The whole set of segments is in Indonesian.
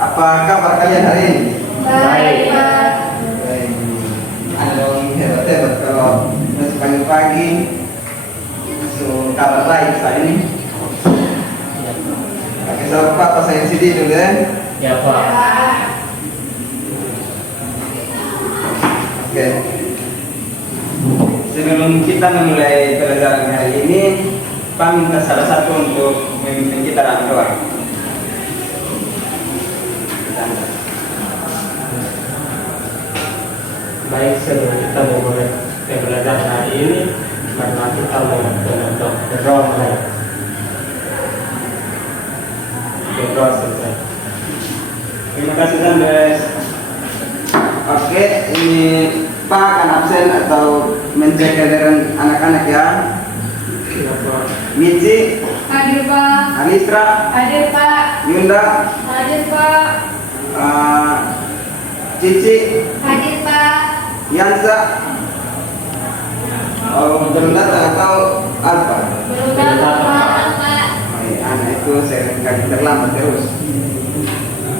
Apa kabar kalian hari ini? Baik, Pak. Baik. Ada dong hebat-hebat kalau masih pagi-pagi. So, kabar baik saat ini. Pakai sama Papa saya sini dulu ya. Ya Pak. Oke. Sebelum kita memulai pelajaran hari ini, Pak minta salah satu untuk memimpin kita dalam doa. Baik, sebelum kita memulai pembelajaran hari ini, mari kita dengan berdoa mulai. Berdoa selesai. Terima kasih Sandes. Oke, ini Pak akan absen atau mencek kehadiran anak-anak ya. Ya Pak. Mici, Hadir, Pak. Alistra, Hadir, Pak. Yunda, Hadir, Pak. Cici, Hadir, Pak. Yansa, belum datang atau apa? Belum datang, Pak. Oh, iya, anak itu seringkali terlambat terus.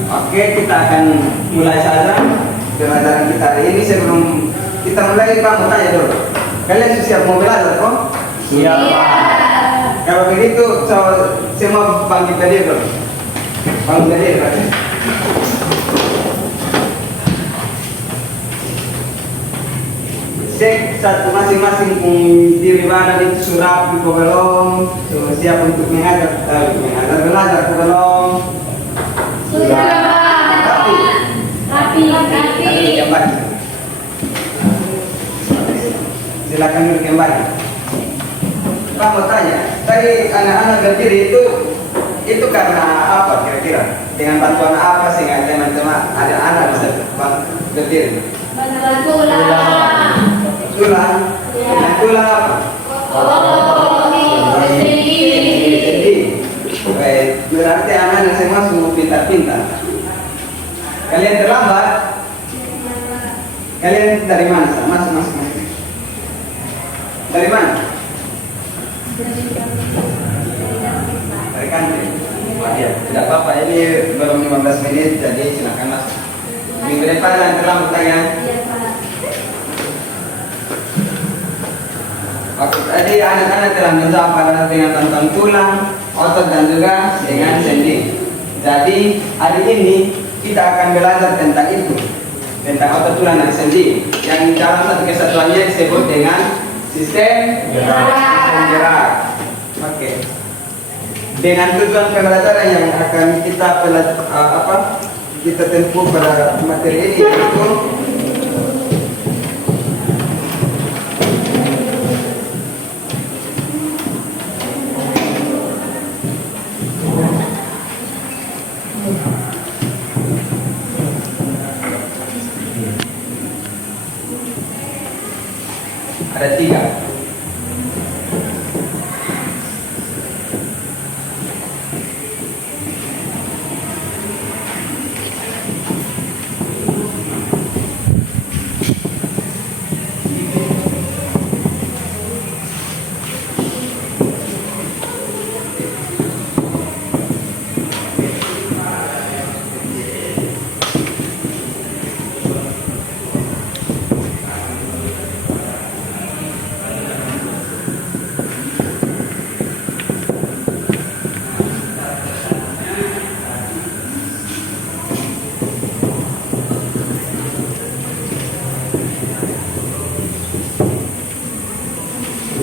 Oke, kita akan mulai saja pelajaran kita hari ini. Sebelum kita mulai, Pak mau tanya dulu. Kalian siap mau belajar kok? Iya Pak. Kalau begitu, semua panggil tadi dulu. Panggil tadi, Pak. Cek satu masing-masing diri mana itu surat di belum siap untuk mengajar belajar belum Sudah, Pak. tapi Rapi. ada yang baik. Silakan duduk kembali. Pak mau tanya, tadi anak-anak berdiri itu karena apa kira-kira? Dengan bantuan apa sehingga teman-teman ada anak bisa berdiri? Tulang. Tulang, dengan tulang apa? Jadi, baik, berarti anak-anak semua semua pintar-pintar. Kalian terlambat? Kalian dari mana? Masuk. Dari mana? Dari kantin. Oh, iya, tidak apa-apa. Ini belum 15 menit, jadi silakan masuk. Minggu depan yang terlambat ya. Oke, tadi anak-anak telah menjawab pada dengan tentang tulang, otot dan juga dengan sendi. Jadi hari ini kita akan belajar tentang itu, tentang otot, tulang dan sendi. Yang dalam satu kesatuannya disebut dengan sistem gerak. Oke. Dengan tujuan pembelajaran yang akan kita kita tempuh pada materi ini yaitu ada 3.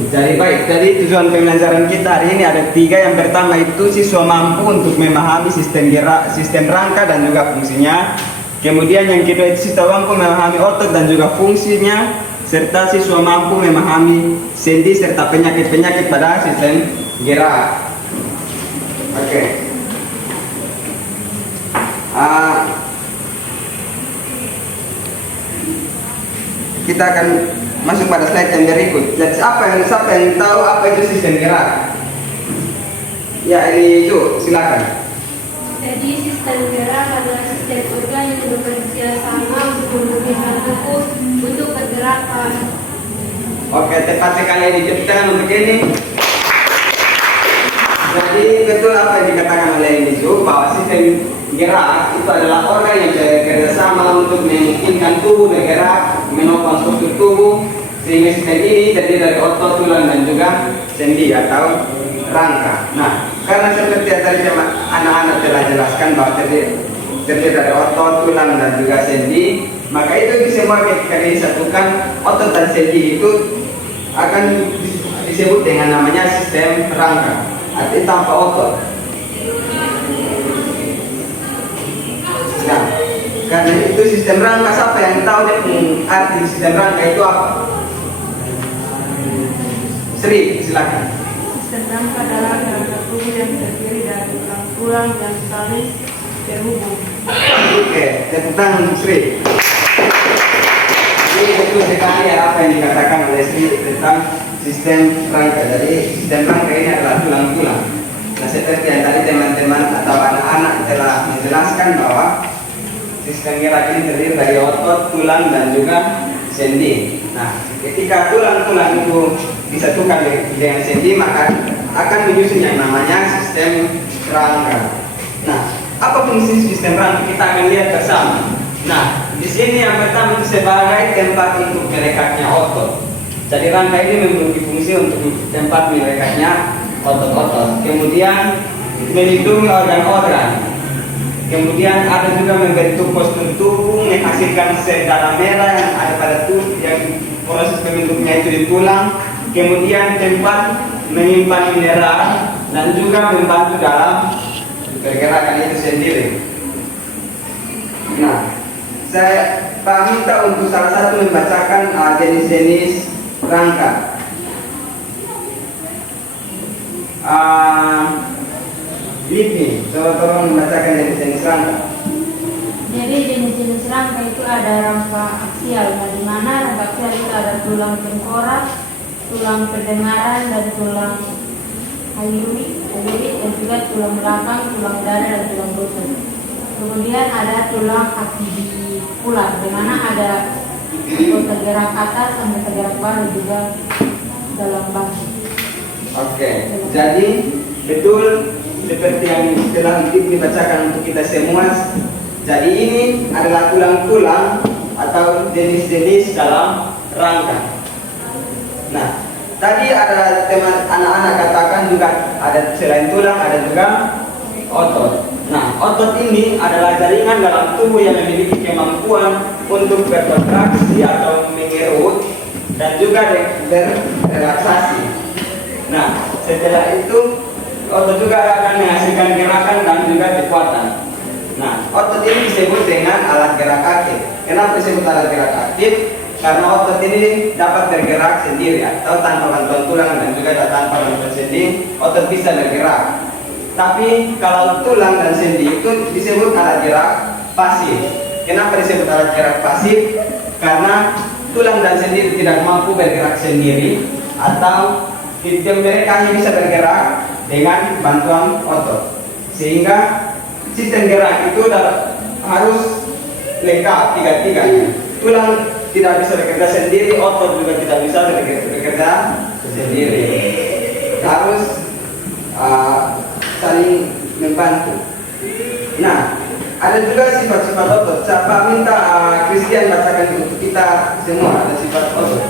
Jadi baik, jadi tujuan pembelajaran kita hari ini ada 3. Yang pertama itu siswa mampu untuk memahami sistem gerak, sistem rangka dan juga fungsinya. Kemudian yang kedua itu siswa mampu memahami otot dan juga fungsinya, serta siswa mampu memahami sendi serta penyakit-penyakit pada sistem gerak. Oke. kita akan masuk pada slide yang berikut. Jadi siapa yang tahu apa itu sistem gerak? Ya, ini itu silakan. Jadi sistem gerak adalah sistem organ yang bekerja sama untuk memungkinkan tubuh untuk pergerakan. Oke, tepat sekali diciptakan untuk ini. Jadi betul apa yang dikatakan oleh Nisu bahwa sistem gerak itu adalah organ yang bekerja sama untuk memungkinkan tubuh bergerak, menopang struktur tubuh, sehingga sistem ini terdiri dari otot, tulang dan juga sendi atau rangka. Nah, karena seperti yang tadi anak-anak telah jelaskan bahwa terdiri dari otot, tulang dan juga sendi, maka itu semua ketika disatukan otot dan sendi itu akan disebut dengan namanya sistem rangka. Artinya tanpa otot. Nah, karena itu sistem rangka, siapa yang tahu arti sistem rangka itu apa? Sri, silakan. Sistem rangka adalah rangka tubuh yang terdiri dari tulang-tulang yang saling terhubung. Oke, tepuk tangan Sri. Ini betul sekali apa yang dikatakan oleh Sri tentang sistem rangka. Jadi sistem rangka ini adalah tulang-tulang. Nah, seperti yang tadi teman-teman atau anak-anak telah menjelaskan bahwa sistem gerak ini terdiri dari otot, tulang dan juga sendi. Nah, ketika tulang-tulang itu disatukan dengan sendi, maka akan menyusun yang namanya sistem rangka. Nah, apa fungsi sistem rangka? Kita akan lihat bersama. Nah, di sini yang pertama itu sebagai tempat untuk merekatnya otot. Jadi rangka ini memiliki fungsi untuk tempat merekatnya otot-otot. Kemudian melindungi organ-organ. Kemudian ada juga membentuk postur tubuh, menghasilkan sel darah merah yang ada pada tubuh, yang proses pembentuknya itu di tulang. Kemudian tempat menyimpan mineral dan juga membantu dalam pergerakan itu sendiri. Nah, saya minta untuk salah satu membacakan jenis-jenis rangka. Lipi, coba tolong membacakan jenis-jenis rangka. Jadi jenis-jenis rangka itu ada rangka aksial, di mana rangka aksial itu ada tulang tengkorak, tulang pendengaran dan tulang hayuri dan juga tulang belakang, tulang dada dan tulang lutut. Kemudian ada tulang articular, di mana ada otot gerak atas sampai gerak bawah juga dalam bangku. Oke, jadi betul seperti yang telah dibacakan untuk kita semua. Jadi ini adalah tulang-tulang atau jenis-jenis dalam rangka. Nah, tadi ada teman anak-anak katakan juga ada selain tulang ada juga otot. Nah, otot ini adalah jaringan dalam tubuh yang memiliki kemampuan untuk berkontraksi atau mengerut dan juga berrelaksasi. Nah, setelah itu otot juga akan menghasilkan gerakan dan juga kekuatan. Nah, otot ini disebut dengan alat gerak aktif. Kenapa disebut alat gerak aktif? Karena otot ini dapat bergerak sendiri atau tanpa bantuan tulang dan juga tanpa bantuan sendi, otot bisa bergerak. Tapi kalau tulang dan sendi itu disebut alat gerak pasif. Kenapa disebut alat gerak pasif? Karena tulang dan sendi tidak mampu bergerak sendiri atau mereka hanya bisa bergerak dengan bantuan otot. Sehingga sistem gerak itu harus lengkap tiga-tiganya. Tulang tidak bisa bekerja sendiri, otot juga tidak bisa bekerja sendiri. Harus saling membantu. Nah, ada juga sifat-sifat otot. Saya minta Christian bacakan untuk kita semua ada sifat otot.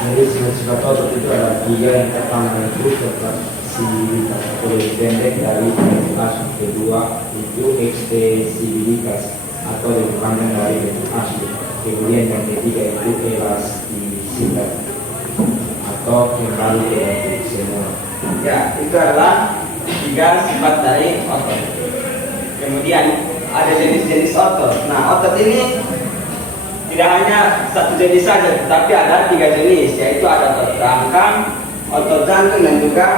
Jadi sifat otot itu ada tiga. Yang pertama itu fleksibilitas atau lebih pendek dari bentuk asli. Kedua itu ekstensibilitas atau lebih panjang dari bentuk asli. Kemudian yang ketiga itu elastisitas atau kembali ke bentuk semula. Ya, itu adalah tiga sifat dari otot. Kemudian ada jenis-jenis otot. Nah, otot ini tidak hanya satu jenis saja, tetapi ada tiga jenis, yaitu ada otot rangka, otot jantung dan juga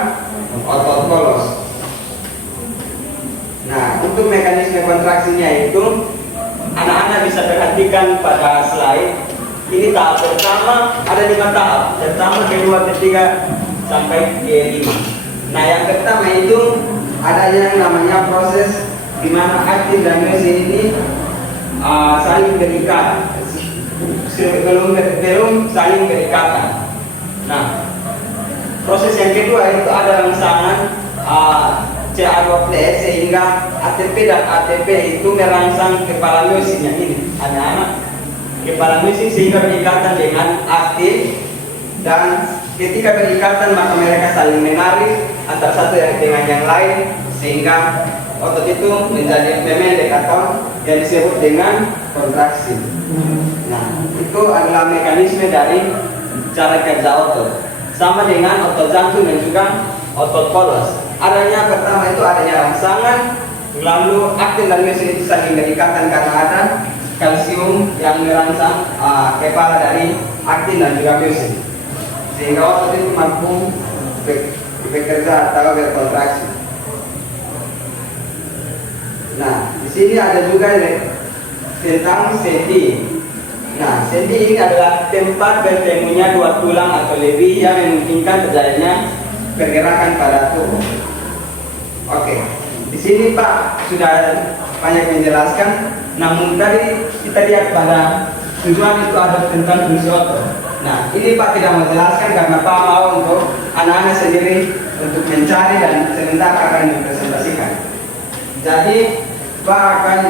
otot kolos. Nah, untuk mekanisme kontraksinya itu anak-anak bisa perhatikan pada slide. Ini tahap pertama, ada 5 tahap. Pertama, kedua, ketiga, sampai ke 5. Nah, yang pertama itu ada yang namanya proses di mana aktin dan mesin ini saling berikat. Belum saling berikatan. Nah, proses yang kedua itu ada rangsangan CA2+ sehingga ATP dan ATP itu merangsang kepala mesin yang ini, anak-anak. Kepala mesin sehingga berikatan dengan aktin, dan ketika berikatan maka mereka saling menarik antara satu dengan yang lain sehingga otot itu menjadi memendek atau yang disebut dengan kontraksi. Nah, itu adalah mekanisme dari cara kerja otot. Sama dengan otot jantung dan juga otot polos. Adanya pertama itu adanya rangsangan, lalu aktin dan mesin itu saling berikatan karena ada kalsium yang merangsang kepala dari aktin dan juga mesin, sehingga otot itu mampu bekerja atau berkontraksi. Nah, di sini ada juga tentang sendi. Nah, sendi ini adalah tempat bertemunya dua tulang atau lebih yang memungkinkan terjadinya pergerakan pada tubuh. Oke, di sini Pak sudah banyak menjelaskan. Namun tadi kita lihat pada tujuan itu ada tentang fungsi otot. Nah, ini Pak tidak mau jelaskan karena Pak mau untuk anak-anak sendiri untuk mencari dan sebentar akan mempresentasikan. Jadi Pak akan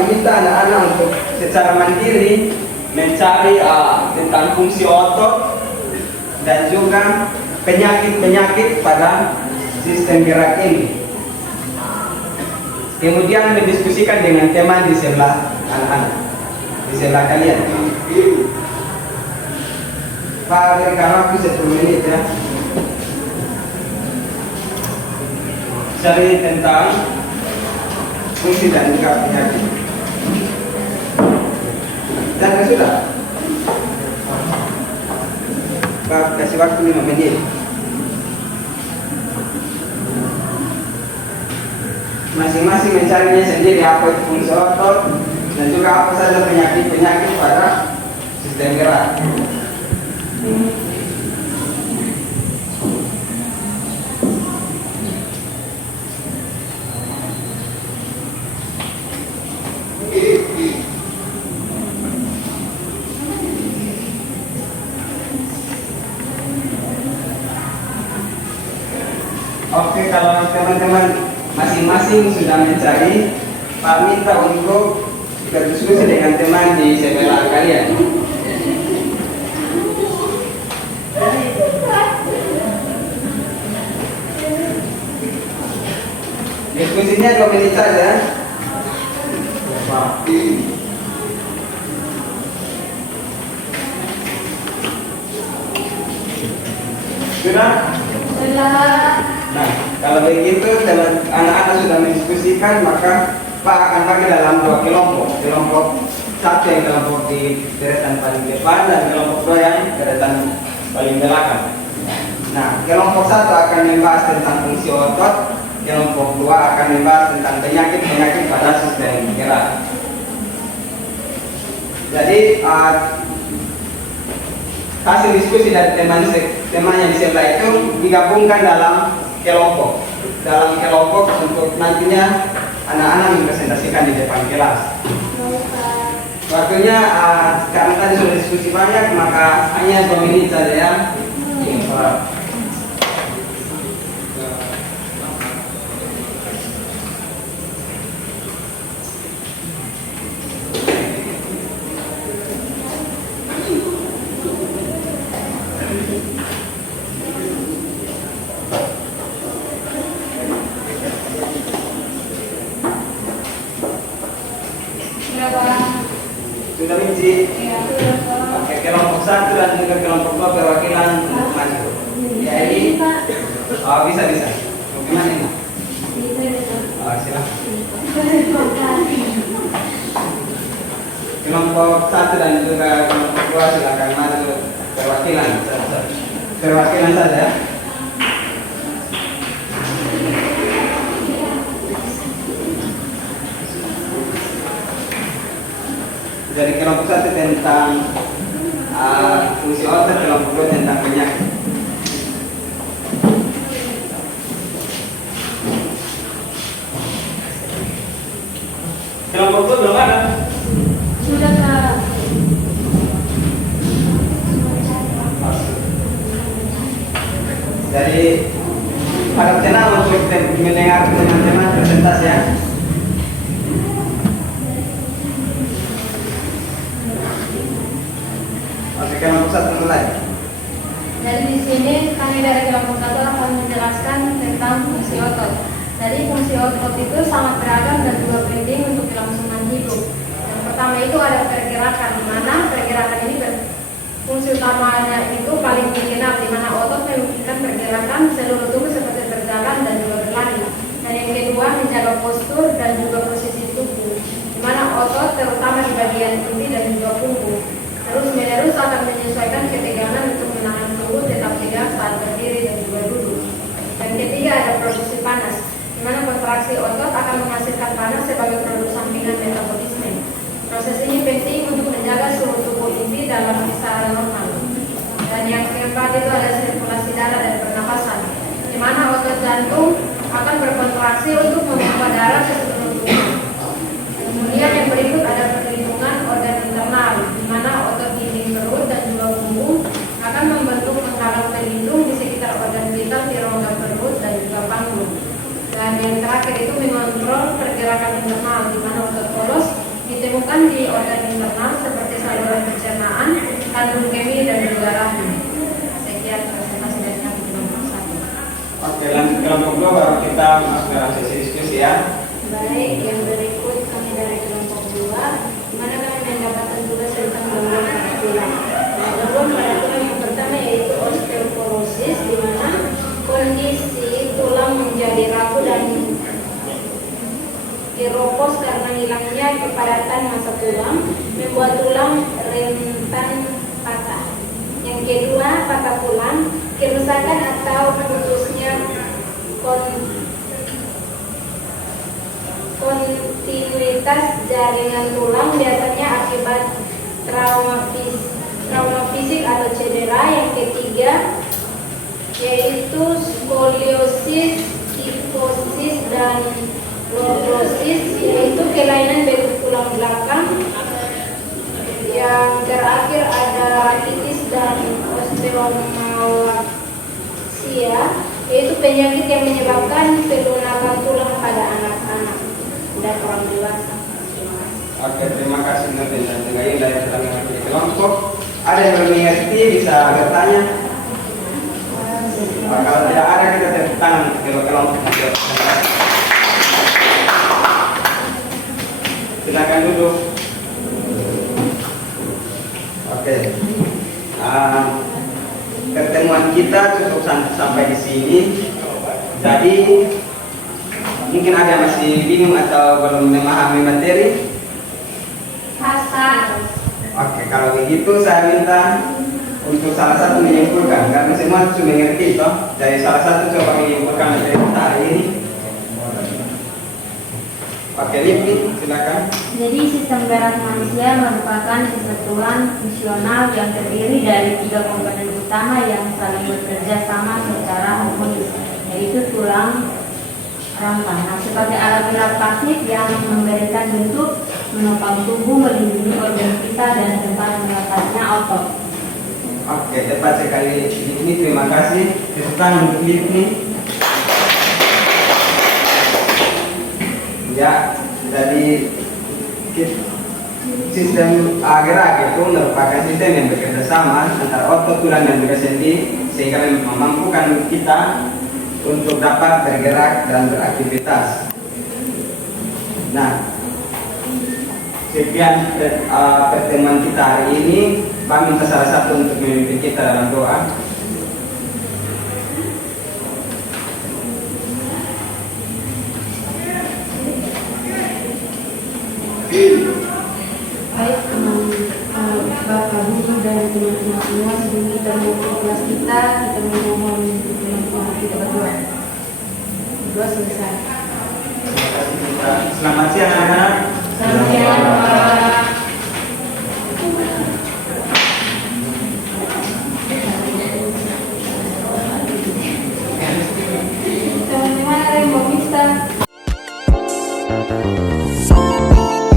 meminta anak-anak untuk secara mandiri mencari tentang fungsi otot dan juga penyakit-penyakit pada sistem gerak ini. Kemudian mendiskusikan dengan teman di sebelah anak-anak, di sebelah kalian. Pak, berikan waktu 10 menit ya. Cari tentang fungsi dan juga penyakit. Dan sudah. Pak, kasih waktu 5 menit. Masing-masing mencarinya sendiri apa itu fungsi otot dan juga apa saja penyakit-penyakit pada sistem gerak. Oke, kalau teman-teman masing-masing sudah mencari, Pak minta untuk berdiskusi dengan teman di sebelah kalian. Diskusinya 2 menit saja. Sudah? Nah, kalau begitu teman anak-anak sudah mendiskusikan, maka Pak akan bagi dalam 2 kelompok. Kelompok 1 yang kelompok di deretan paling depan dan kelompok 2 yang deretan paling belakang. Nah, kelompok 1 akan membahas tentang fungsi otot, kelompok 2 akan membahas tentang penyakit-penyakit pada sistem gerak. Jadi hasil diskusi dari teman yang di sebelah itu digabungkan dalam kelompok. Dalam kelompok untuk nantinya anak-anak mempresentasikan di depan kelas. Waktunya karena tadi sudah diskusi banyak, maka hanya 2 menit saja ya. Sudah biji. Oke, kelompok 1 dan juga kelompok 2 perwakilan untuk maju. Ya ini bisa. Bagaimana ini? Silakan. Kelompok 1 dan juga kelompok 2 silakan maju perwakilan. Perwakilan saja. Dari kelompok 1 tentang fungsi otot kelompok 2 tentang penyakit. Kelompok 2 belum ada. Sudah Kak. Jadi harap tenang untuk mendengar teman-teman presentasi ya. Oke, kelompok 1 mulai. Jadi di sini kami dari kelompok 1 akan menjelaskan tentang fungsi otot. Jadi fungsi otot itu sangat beragam dan juga penting untuk kelangsungan hidup. Yang pertama itu ada pergerakan, di mana pergerakan ini fungsi utamanya itu paling dikenal, di mana otot memungkinkan pergerakan seluruh tubuh seperti berjalan dan juga berlari. Dan yang kedua menjaga postur dan juga posisi tubuh, di mana otot terutama di bagian inti dan juga punggung terus menerus akan menyesuaikan ketegangan untuk menahan tubuh tetap tegak saat berdiri dan juga duduk. Dan ketiga ada produksi panas, di mana kontraksi otot akan menghasilkan panas sebagai produk sampingan metabolisme. Proses ini penting untuk menjaga suhu tubuh inti dalam kisaran normal. Dan yang keempat itu ada sirkulasi darah dan pernapasan, di mana otot jantung akan berkontraksi untuk memompa darah ke seluruh tubuh. Kemudian yang berikut ada perlindungan organ internal, di mana otot dinding perut dan juga punggung akan membentuk penghalang pelindung di sekitar organ vital di rongga perut dan juga panggung. Dan yang terakhir itu mengontrol pergerakan internal, di mana otot polos ditemukan di organ internal seperti saluran pencernaan, kandung kemih dan juga rahim. Sekian presentasi dari kami kelompok 1. Oke, lanjut kelompok 2 baru kita masuk dalam sesi diskusi ya. Baik, yang berikut kami dari kelompok 2, di mana kami mendapatkan tugas tentang gangguan pada tulang. Nah, gangguan pada tulang yang pertama yaitu osteoporosis, di mana kondisi tulang menjadi rapuh dan keropos karena hilangnya kepadatan massa tulang, membuat tulang rentan patah. Yang kedua, patah tulang, kerusakan atau putusnya kontinuitas jaringan tulang biasanya akibat trauma fisik atau cedera. Yang ketiga yaitu skoliosis, kifosis dan lordosis, yaitu kelainan bentuk tulang belakang. Yang terakhir ada rakitis dan osteomalaksia, yaitu penyakit yang menyebabkan pelunakan tulang pada anak-anak dan orang dewasa. Oke, terima kasih Nurdin dan Tegayu dari telah mengikuti kelompok. Ada yang belum mengerti bisa bertanya. Kalau tidak ada kita tepuk tangan untuk kelompok. Silakan duduk. Oke. Pertemuan kita cukup sampai di sini. Jadi mungkin ada yang masih bingung atau belum memahami materi. Oke, kalau begitu saya minta untuk salah satu menyimpulkan, karena semua sudah mengerti toh. Dari salah satu coba menyimpulkan materi kita hari ini. Oke, Lipi, silakan. Jadi sistem gerak manusia merupakan kesatuan fungsional yang terdiri dari 3 komponen utama yang saling bekerja sama secara harmonis, yaitu tulang rangka. Nah, sebagai alat gerak pasif yang memberikan bentuk, menopang tubuh, melindungi organ vital dan tempat meletaknya otot. Oke, tepat sekali Lipi, terima kasih. Tepuk tangan untuk Lipi. Ya, jadi sistem gerak itu merupakan sistem yang bekerja sama antara otot, tulang dan juga sendi, sehingga memampukan kita untuk dapat bergerak dan beraktivitas. Nah, sekian pertemuan kita hari ini. Pak minta salah satu untuk memimpin kita dalam doa. Baik, Bapak Guru dan teman-teman semua, sebelum kita memulai kelas kita memohon untuk teman-teman kita berdoa. Berdoa selesai. Selamat siang anak-anak. Selamat siang, Pak. Thank